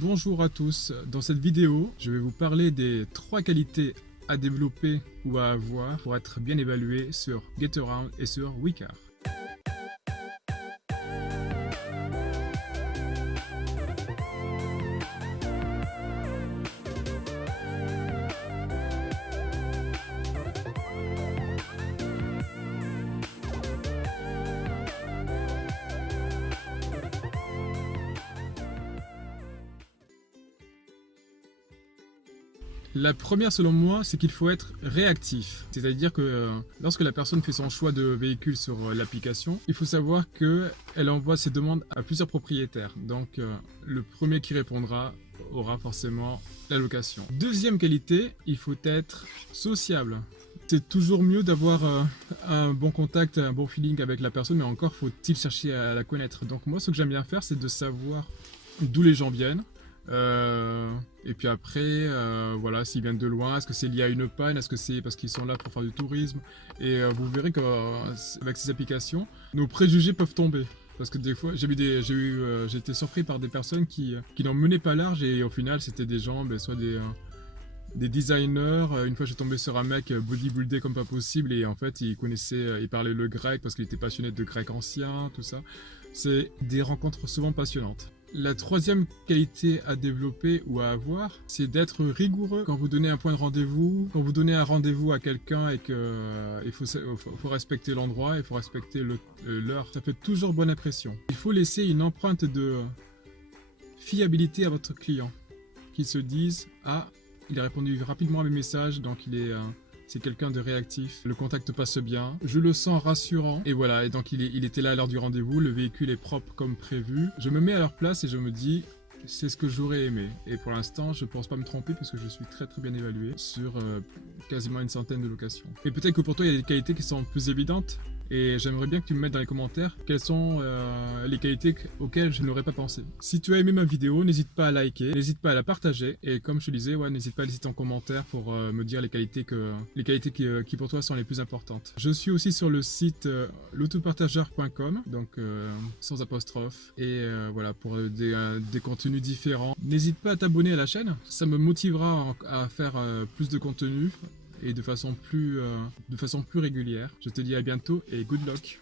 Bonjour à tous, dans cette vidéo, je vais vous parler des 3 qualités à développer ou à avoir pour être bien évalué sur Getaround et sur Wicar. La première, selon moi, c'est qu'il faut être réactif. C'est-à-dire que lorsque la personne fait son choix de véhicule sur l'application, il faut savoir qu'elle envoie ses demandes à plusieurs propriétaires. Donc, le premier qui répondra aura forcément la location. Deuxième qualité, il faut être sociable. C'est toujours mieux d'avoir un bon contact, un bon feeling avec la personne, mais encore faut-il chercher à la connaître. Donc moi, ce que j'aime bien faire, c'est de savoir d'où les gens viennent. Et puis après, voilà, s'ils viennent de loin, est-ce que c'est lié à une panne, est-ce que c'est parce qu'ils sont là pour faire du tourisme. Et vous verrez qu'avec ces applications, nos préjugés peuvent tomber. Parce que des fois, j'ai été surpris par des personnes qui n'en menaient pas large et au final, c'était des gens, soit des designers. Une fois, j'ai tombé sur un mec bodybuildé comme pas possible et en fait, il parlait le grec parce qu'il était passionné de grec ancien, tout ça. C'est des rencontres souvent passionnantes. La troisième qualité à développer ou à avoir, c'est d'être rigoureux quand vous donnez un point de rendez-vous, quand vous donnez un rendez-vous à quelqu'un et qu'il faut respecter l'endroit, il faut respecter l'heure. Ça fait toujours bonne impression. Il faut laisser une empreinte de fiabilité à votre client, qu'il se dise « Ah, il a répondu rapidement à mes messages, donc c'est quelqu'un de réactif, le contact passe bien, je le sens rassurant, et voilà, et donc il était là à l'heure du rendez-vous, le véhicule est propre comme prévu. Je me mets à leur place et je me dis, c'est ce que j'aurais aimé. Et pour l'instant, je ne pense pas me tromper parce que je suis très bien évalué sur quasiment une centaine de locations. Et peut-être que pour toi, il y a des qualités qui sont plus évidentes. Et j'aimerais bien que tu me mettes dans les commentaires quelles sont les qualités auxquelles je n'aurais pas pensé. Si tu as aimé ma vidéo, n'hésite pas à liker, n'hésite pas à la partager. Et comme je te disais, n'hésite pas à laisser en commentaire pour me dire les qualités qui pour toi sont les plus importantes. Je suis aussi sur le site l'autopartageur.com, donc sans apostrophe. Et voilà, pour des contenus différents. N'hésite pas à t'abonner à la chaîne, ça me motivera à faire plus de contenu et de façon plus régulière. Je te dis à bientôt et good luck.